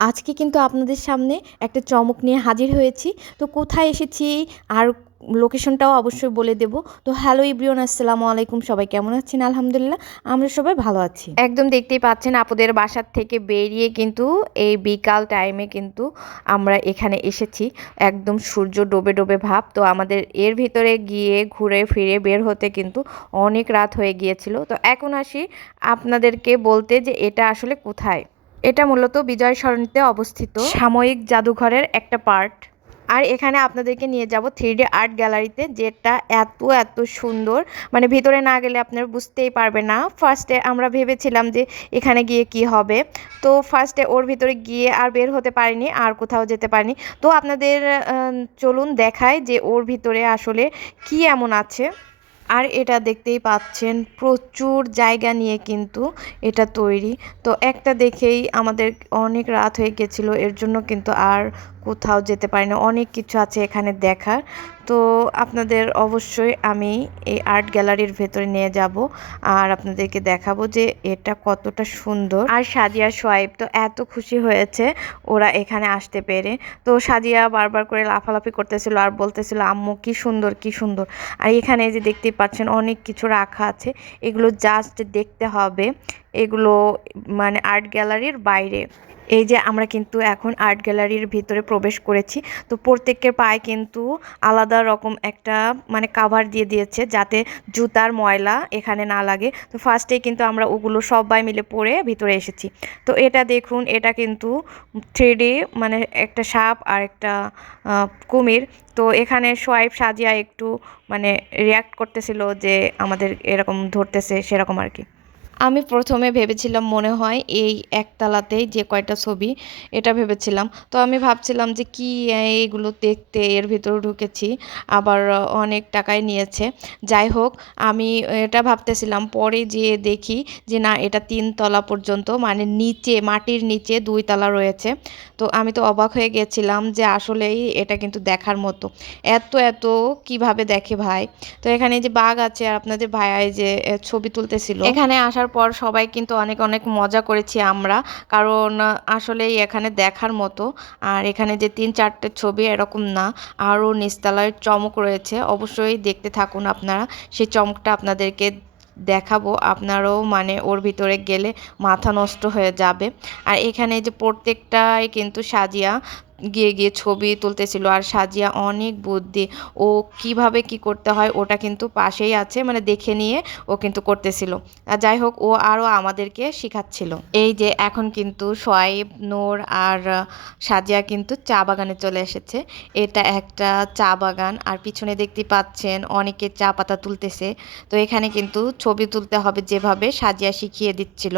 আজকে কিন্তু আপনাদের সামনে একটা চমক নিয়ে হাজির হয়েছি। তো কোথায় এসেছি আর লোকেশনটাও অবশ্যই বলে দেব। তো হ্যালো এভরিওয়ান, আসসালামু আলাইকুম। সবাই কেমন আছেন? আলহামদুলিল্লাহ আমরা সবাই ভালো আছি। একদম দেখতেই পাচ্ছেন আপুদের বাসার থেকে বেরিয়ে কিন্তু এই বিকাল টাইমে কিন্তু আমরা এখানে এসেছি। একদম সূর্য ডোবে ডোবে ভাব। তো আমাদের এর ভিতরে গিয়ে ঘুরে ফিরে বের হতে কিন্তু অনেক রাত হয়ে গিয়েছিল। তো এখন আসি আপনাদেরকে বলতে যে এটা আসলে কোথায়। এটা মূলত বিজয় সরণিতে অবস্থিত সাময়িক জাদুঘরের একটা পার্ট। আর এখানে আপনাদেরকে নিয়ে যাব 3D আর্ট গ্যালারিতে, যেটা এত এত সুন্দর, মানে ভিতরে না গেলে আপনারা বুঝতেই পারবেন না। ফার্স্টে আমরা ভেবেছিলাম যে এখানে গিয়ে কি হবে, তো ফার্স্টে ওর ভিতরে গিয়ে আর বের হতে পারিনি, আর কোথাও যেতে পারিনি। তো আপনাদের চলুন দেখায় যে ওর ভিতরে আসলে কি এমন আছে। আর এটা দেখতেই পাচ্ছেন প্রচুর জায়গা নিয়ে কিন্তু এটা তৈরি। তো একটা দেখেই আমাদের অনেক রাত হয়ে গেছিলো, এর জন্য কিন্তু আর কোথাও যেতে পারি না। অনেক কিছু আছে এখানে দেখার। তো আপনাদের অবশ্যই আমি এই আর্ট গ্যালারির ভেতরে নিয়ে যাব আর আপনাদেরকে দেখাবো যে এটা কতটা সুন্দর। আর সাদিয়া সোয়াইব তো এত খুশি হয়েছে ওরা এখানে আসতে পেরে। তো সাদিয়া বারবার করে লাফালাফি করতেছিল আর বলতেছিল আম্মু কি সুন্দর কি সুন্দর। আর এখানে যে দেখতেই পাচ্ছেন অনেক কিছু রাখা আছে, এগুলো জাস্ট দেখতে হবে। এগুলো মানে আর্ট গ্যালারির বাইরে। এই যে আমরা কিন্তু এখন আর্ট গ্যালারির ভিতরে প্রবেশ করেছি। তো প্রত্যেকের পায়ে কিন্তু আলাদা রকম একটা মানে কাভার দিয়ে দিয়েছে, যাতে জুতার ময়লা এখানে না লাগে। তো ফার্স্টেই কিন্তু আমরা ওগুলো সবাই মিলে পরে ভিতরে এসেছি। তো এটা দেখুন, এটা কিন্তু 3D, মানে একটা সাপ আর একটা কুমির। তো এখানে সোয়াইব সাজিয়া একটু মানে রিয়াক্ট করতেছিল যে আমাদের এরকম ধরতেছে সেরকম আর কি। আমি প্রথমে ভেবেছিলাম মনে হয় এই একতলাতেই যে কয়টা ছবি, এটা ভেবেছিলাম। তো আমি ভাবছিলাম যে কি এইগুলো দেখতে, এর ভিতরে ঢুকেছি আবার অনেক টাকায় নিয়েছে। যাই হোক, আমি এটা ভাবতেছিলাম, পরে যেয়ে দেখি যে না, এটা 3 তলা পর্যন্ত, মানে নিচে মাটির নিচে 2 তলা রয়েছে। তো আমি তো অবাক হয়ে গেছিলাম যে আসলেই এটা কিন্তু দেখার মতো। এত এত কিভাবে দেখে ভাই। তো এখানে যে বাঘ আছে আর আপনাদের ভাইয়া এই যে ছবি তুলতেছিল। এখানে আসার পর সবাই কিন্তু অনেক অনেক মজা করেছি আমরা, কারণ আসলেই এখানে দেখার মতো। আর এখানে যে 3-4টে ছবি এরকম না, আরও নিচতলায় চমক রয়েছে। অবশ্যই দেখতে থাকুন আপনারা, সেই চমকটা আপনাদেরকে দেখাবো। আপনারাও মানে ওর ভিতরে গেলে মাথা নষ্ট হয়ে যাবে। আর এখানে যে প্রত্যেকটাই কিন্তু সাজিয়া গিয়ে গিয়ে ছবি তুলতেছিল। আর সাজিয়া অনেক বুদ্ধি, ও কিভাবে কি করতে হয় ওটা কিন্তু পাশেই আছে, মানে দেখে নিয়ে ও কিন্তু করতেছিল। আর যাই হোক, ও আরও আমাদেরকে শিখাচ্ছিল। এই যে এখন কিন্তু সোয়াইব, নূর আর সাজিয়া কিন্তু চা বাগানে চলে এসেছে। এটা একটা চা বাগান, আর পিছনে দেখতে পাচ্ছেন অনেকে চা পাতা তুলতেছে। তো এখানে কিন্তু ছবি তুলতে হবে যেভাবে সাজিয়া শিখিয়ে দিচ্ছিল।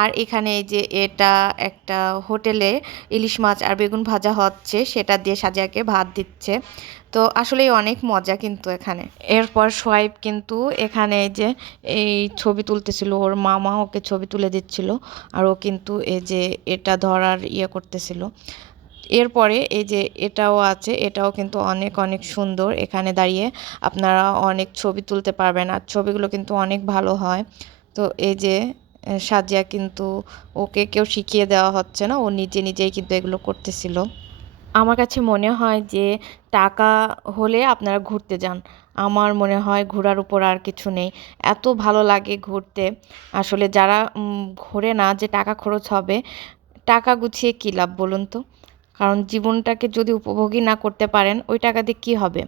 আর এখানে এই যে এটা একটা হোটেলে ইলিশ মাছ আর বেগুন ভাজা হচ্ছে, সেটা দিয়ে সাজিয়াকে ভাত দিচ্ছে। তো আসলেই অনেক মজা কিন্তু এখানে। এরপর সোয়াইব কিন্তু এখানে এই যে এই ছবি তুলতেছিল, ওর মামা ওকে ছবি তুলে দিচ্ছিল। আর ও কিন্তু এই যে এটা ধরার করতেছিল। এরপরে এই যে এটাও আছে, এটাও কিন্তু অনেক অনেক সুন্দর। এখানে দাঁড়িয়ে আপনারা অনেক ছবি তুলতে পারবেন, আর ছবিগুলো কিন্তু অনেক ভালো হয়। তো এই যে সাজিয়া কিন্তু, ওকে কেউ শিখিয়ে দেওয়া হচ্ছে না, ও নিজে নিজেই কিন্তু এগুলো করতেছিল। আমার কাছে মনে হয় যে টাকা হলে আপনারা ঘুরতে যান। আমার মনে হয় ঘোরার উপর আর কিছু নেই। এত ভালো লাগে ঘুরতে। আসলে যারা ঘোরে না, যে টাকা খরচ হবে, টাকা গুছিয়ে কী লাভ বলুন তো? কারণ জীবনটাকে যদি উপভোগই না করতে পারেন, ওই টাকা দিয়ে কী হবে?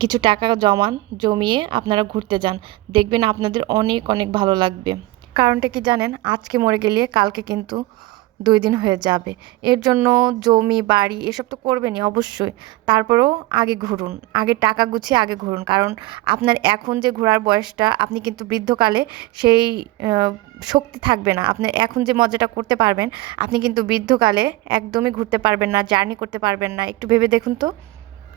কিছু টাকা জমান, জমিয়ে আপনারা ঘুরতে যান। দেখবেন আপনাদের অনেক অনেক ভালো লাগবে। কারণটা কি জানেন? আজকে মরে গেলে কালকে কিন্তু 2 দিন হয়ে যাবে। এর জন্য জমি বাড়ি এসব তো করবেনই অবশ্যই। তারপরেও আগে ঘুরুন, আগে টাকা গুছিয়ে আগে ঘুরুন। কারণ আপনার এখন যে ঘোরার বয়সটা, আপনি কিন্তু বৃদ্ধকালে সেই শক্তি থাকবে না। আপনি এখন যে মজাটা করতে পারবেন, আপনি কিন্তু বৃদ্ধকালে একদমই ঘুরতে পারবেন না, জার্নি করতে পারবেন না। একটু ভেবে দেখুন তো।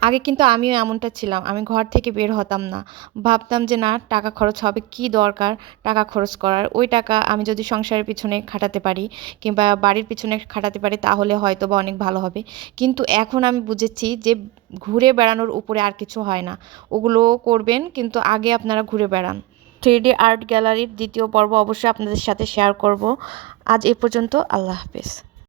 আগে কিন্তু আমিও এমনটা ছিলাম। আমি ঘর থেকে বের হতাম না। ভাবতাম যে না, টাকা খরচ হবে, কী দরকার টাকা খরচ করার? ওই টাকা আমি যদি সংসারের পিছনে খাটাতে পারি কিংবা বাড়ির পিছনে খাটাতে পারি, তাহলে হয়তোবা অনেক ভালো হবে। কিন্তু এখন আমি বুঝেছি যে ঘুরে বেড়ানোর উপরে আর কিছু হয় না। ওগুলো করবেন, কিন্তু আগে আপনারা ঘুরে বেড়ান। 3D আর্ট গ্যালারির 2য় পর্ব অবশ্যই আপনাদের সাথে শেয়ার করব। আজ এ পর্যন্ত। আল্লাহ হাফেজ।